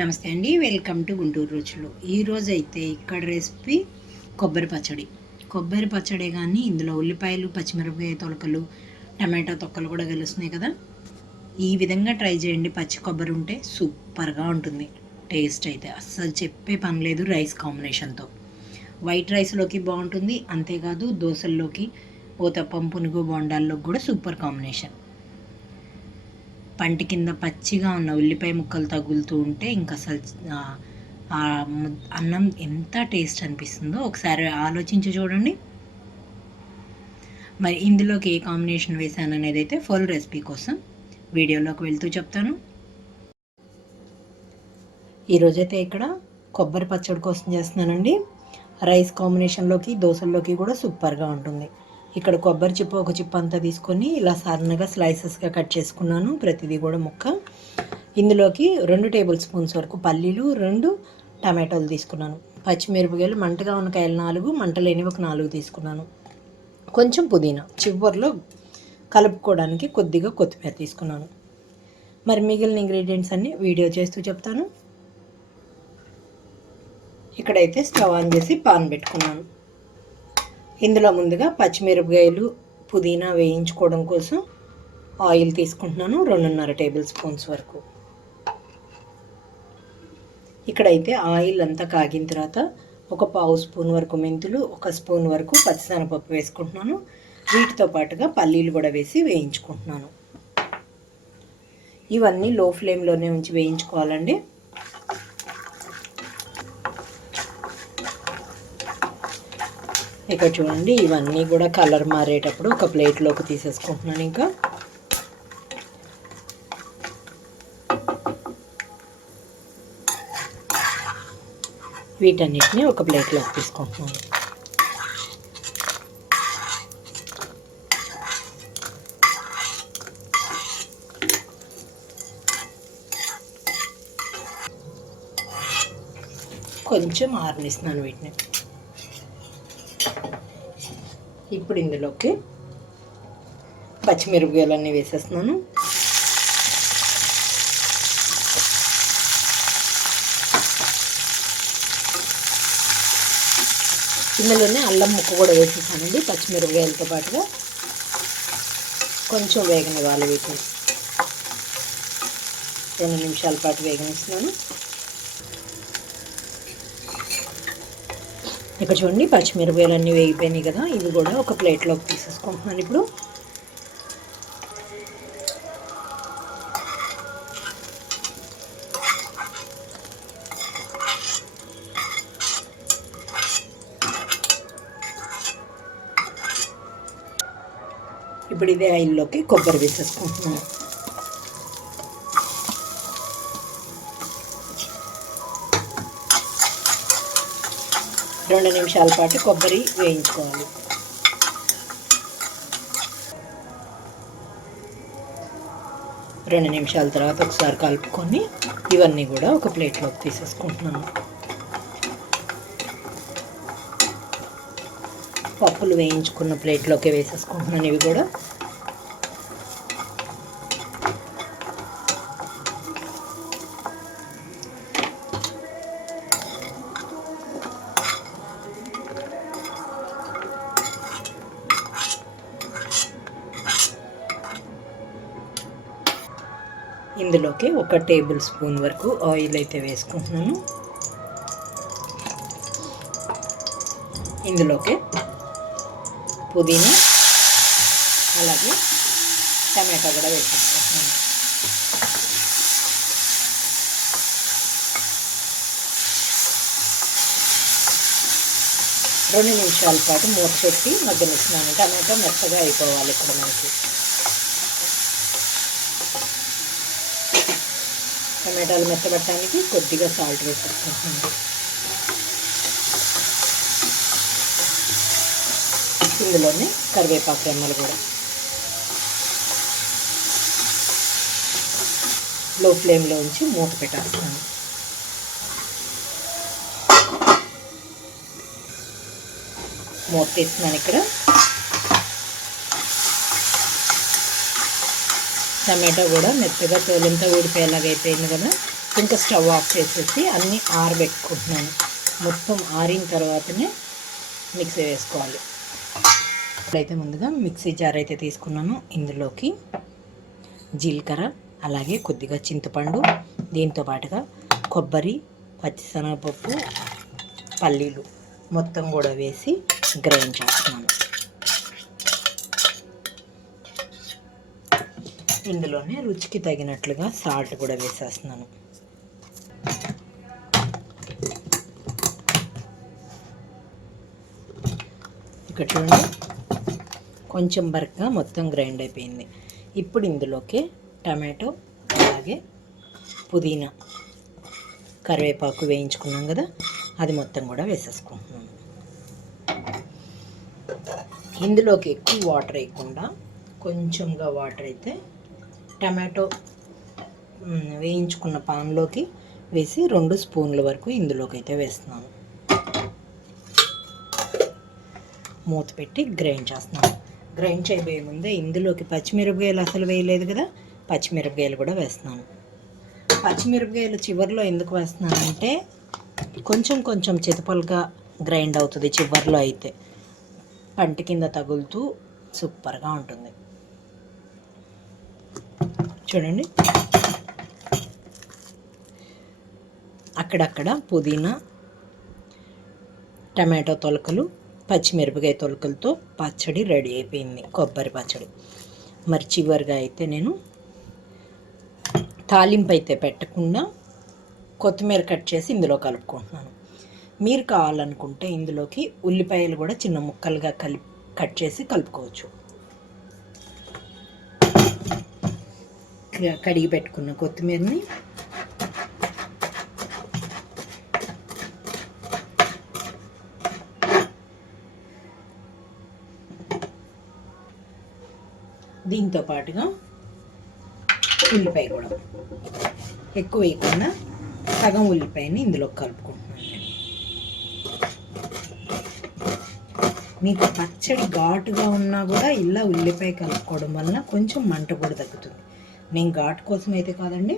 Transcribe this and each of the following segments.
నమస్తే అండి, welcome to Guntur రుచులు. ఈరోజు అయితే ఇక్కడ రెసిపీ కొబ్బరి పచ్చడి. కొబ్బరి పచ్చడే కానీ ఇందులో ఉల్లిపాయలు, పచ్చిమిరపకాయ తొలకలు, టమాటా తొక్కలు కూడా కలుస్తున్నాయి కదా. ఈ విధంగా ట్రై చేయండి. పచ్చి కొబ్బరి ఉంటే సూపర్గా ఉంటుంది. టేస్ట్ అయితే అస్సలు చెప్పే పని లేదు. రైస్ కాంబినేషన్తో వైట్ రైస్లోకి బాగుంటుంది. అంతేకాదు దోశల్లోకి, ఊతప్పం, పునుగు, బొండాల్లోకి కూడా సూపర్ కాంబినేషన్. పంటి కింద పచ్చిగా ఉన్న ఉల్లిపాయ ముక్కలు తగులుతూ ఉంటే ఇంకా అసలు అన్నం ఎంత టేస్ట్ అనిపిస్తుందో ఒకసారి ఆలోచించి చూడండి. మరి ఇందులోకి ఏ కాంబినేషన్ వేసాను అనేది అయితే ఫుల్ రెసిపీ కోసం వీడియోలోకి వెళ్తూ చెప్తాను. ఈరోజైతే ఇక్కడ కొబ్బరి పచ్చడి కోసం చేస్తున్నానండి. రైస్ కాంబినేషన్లోకి, దోశల్లోకి కూడా సూపర్గా ఉంటుంది. ఇక్కడ కొబ్బరి చిప్ప ఒక చిప్ప అంతా తీసుకొని ఇలా సన్నగా స్లైసెస్గా కట్ చేసుకున్నాను. ప్రతిదీ కూడా ముక్క. ఇందులోకి 2 టేబుల్ స్పూన్స్ వరకు పల్లీలు, 2 టమాటోలు తీసుకున్నాను. పచ్చిమిరపకాయలు, మంటగా ఉన్న కాయలు 4, మంట లేనివి ఒక 4 తీసుకున్నాను. కొంచెం పుదీనా, చివరిలో కలుపుకోవడానికి కొద్దిగా కొత్తిమీర తీసుకున్నాను. మరి మిగిలిన ఇంగ్రీడియంట్స్ అన్నీ వీడియో చేస్తూ చెప్తాను. ఇక్కడైతే స్టవ్ ఆన్ చేసి పాన్ పెట్టుకున్నాను. ఇందులో ముందుగా పచ్చిమిరపకాయలు, పుదీనా వేయించుకోవడం కోసం ఆయిల్ తీసుకుంటున్నాను. 2.5 టేబుల్ స్పూన్స్ వరకు. ఇక్కడైతే ఆయిల్ అంతా కాగిన తర్వాత ఒక 1/2 స్పూన్ వరకు మెంతులు, 1 స్పూన్ వరకు పచ్చిశనగపప్పు వేసుకుంటున్నాను. వీటితో పాటుగా పల్లీలు కూడా వేసి వేయించుకుంటున్నాను. ఇవన్నీ లో ఫ్లేమ్లోనే ఉంచి వేయించుకోవాలండి. ఇక్కడ చూడండి, ఇవన్నీ కూడా కలర్ మారేటప్పుడు ఒక ప్లేట్లోకి తీసేసుకుంటున్నాను. ఇంకా వీటన్నిటిని ఒక ప్లేట్లోకి తీసుకుంటున్నాను. కొంచెం ఆరనిస్తున్నాను వీటిని. ఇప్పుడు ఇందులోకి పచ్చిమిరపకాయలన్నీ వేసేస్తున్నాను. ఇందులోనే అల్లం ముక్క కూడా వేసేసానండి. పచ్చిమిరపకాయలతో పాటుగా కొంచెం వేగనివ్వాలి. వీటిని 2 నిమిషాల పాటు వేగనిస్తున్నాను. ఇక్కడ చూడండి, పచ్చిమిరపకాయలు అన్నీ వేగిపోయినాయి కదా. ఇవి కూడా ఒక ప్లేట్లోకి తీసేసుకుంటున్నాను. ఇప్పుడు ఇదే ఆయిల్లోకి కొబ్బరి వేసేసుకుంటున్నాను. రెండు నిమిషాల పాటు కొబ్బరి వేయించుకోవాలి. రెండు నిమిషాల తర్వాత ఒకసారి కలుపుకొని ఇవన్నీ కూడా ఒక ప్లేట్లోకి తీసేసుకుంటున్నాను. పప్పులు వేయించుకున్న ప్లేట్లోకి వేసేసుకుంటున్నాను. ఇవి కూడా ఇందులోకి 1 టేబుల్ స్పూన్ వరకు ఆయిల్ అయితే వేసుకుంటున్నాను. ఇందులోకి పుదీనా అలాగే టమాటా కూడా వేసేసుకుంటున్నాను. రెండు నిమిషాల పాటు మూత పెట్టి మగ్గనిస్తున్నాను. టమాటా మెత్తగా అయిపోవాలి. ఇక్కడ మనకి టమాటాలు మెత్తబట్టడానికి కొద్దిగా సాల్ట్ వేసేసుకుంటున్నాను. ఇందులోనే కరివేపాకు రెమ్మలు కూడా లో ఫ్లేమ్లో ఉంచి మూత పెట్టేస్తాను. మూత తీస్తున్నాను. ఇక్కడ టమాటో కూడా మెత్తగా తోలంతా ఊడిపోయేలాగా అయిపోయింది కదా. ఇంకా స్టవ్ ఆఫ్ చేసేసి అన్నీ ఆరబెట్టుకుంటున్నాను. మొత్తం ఆరిన తర్వాతనే మిక్సీ వేసుకోవాలి. ఇప్పుడైతే ముందుగా మిక్సీ జార్ అయితే తీసుకున్నాను. ఇందులోకి జీలకర్ర, అలాగే కొద్దిగా చింతపండు, దీంతో పాటుగా కొబ్బరి, పచ్చిశనగపప్పు, పల్లీలు మొత్తం కూడా వేసి గ్రైండ్ చేస్తున్నాను. ఇందులోనే రుచికి తగినట్లుగా సాల్ట్ కూడా వేసేస్తున్నాను. ఇక్కడ చూడండి, కొంచెం బరకగా మొత్తం గ్రైండ్ అయిపోయింది. ఇప్పుడు ఇందులోకి టమాటో, అలాగే పుదీనా, కరివేపాకు వేయించుకున్నాం కదా, అది మొత్తం కూడా వేసేసుకుంటున్నాను. ఇందులోకి ఎక్కువ వాటర్ వేయకుండా కొంచెంగా వాటర్ అయితే టమాటో వేయించుకున్న పాన్లోకి వేసి 2 స్పూన్ల వరకు ఇందులోకి అయితే వేస్తున్నాను. మూత పెట్టి గ్రైండ్ చేస్తున్నాను. గ్రైండ్ చేయబోయే ముందే ఇందులోకి పచ్చిమిరపకాయలు అసలు వేయలేదు కదా, పచ్చిమిరపకాయలు కూడా వేస్తున్నాను. పచ్చిమిరపకాయలు చివరిలో ఎందుకు వేస్తున్నానంటే కొంచెం కొంచెం చితపలుగా గ్రైండ్ అవుతుంది. చివరిలో అయితే పంట కింద తగులుతూ సూపర్గా ఉంటుంది. చూడండి, అక్కడక్కడ పుదీనా, టమాటో తొలకలు, పచ్చిమిరపకాయ తొలకలతో పచ్చడి రెడీ అయిపోయింది, కొబ్బరి పచ్చడి. మరి చివరిగా అయితే నేను తాలింపు అయితే పెట్టకుండా కొత్తిమీర కట్ చేసి ఇందులో కలుపుకుంటున్నాను. మీరు కావాలనుకుంటే ఇందులోకి ఉల్లిపాయలు కూడా చిన్న ముక్కలుగా కట్ చేసి కలుపుకోవచ్చు. కడిగి పెట్టుకున్న కొత్తిమీరని దీంతో పాటుగా ఉల్లిపాయ కూడా ఎక్కువ వేయకుండా సగం ఉల్లిపాయని ఇందులో కలుపుకుంటున్నాను నేను. మీకు పచ్చడి ఘాటుగా ఉన్నా కూడా ఇలా ఉల్లిపాయ కలుపుకోవడం వలన కొంచెం మంట కూడా తగ్గుతుంది. నేను ఘాటు కోసం అయితే కాదండి,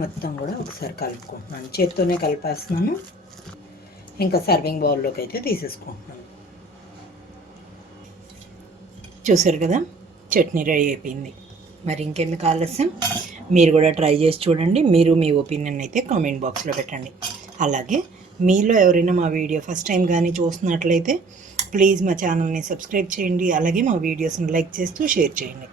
మొత్తం కూడా ఒకసారి కలుపుకుంటున్నాను. చేత్తోనే కలిపేస్తున్నాను. ఇంకా సర్వింగ్ బౌల్లోకి అయితే తీసేసుకుంటున్నాను. చూసారు కదా, చట్నీ రెడీ అయిపోయింది. మరి ఇంకెందుకు ఆలస్యం, మీరు కూడా ట్రై చేసి చూడండి. మీరు మీ ఒపీనియన్ అయితే కామెంట్ బాక్స్లో పెట్టండి. అలాగే మీలో ఎవరైనా మా వీడియో ఫస్ట్ టైం కానీ చూస్తున్నట్లయితే ప్లీజ్ మా ఛానల్ని సబ్స్క్రైబ్ చేయండి. అలాగే మా వీడియోస్ని లైక్ చేస్తూ షేర్ చేయండి.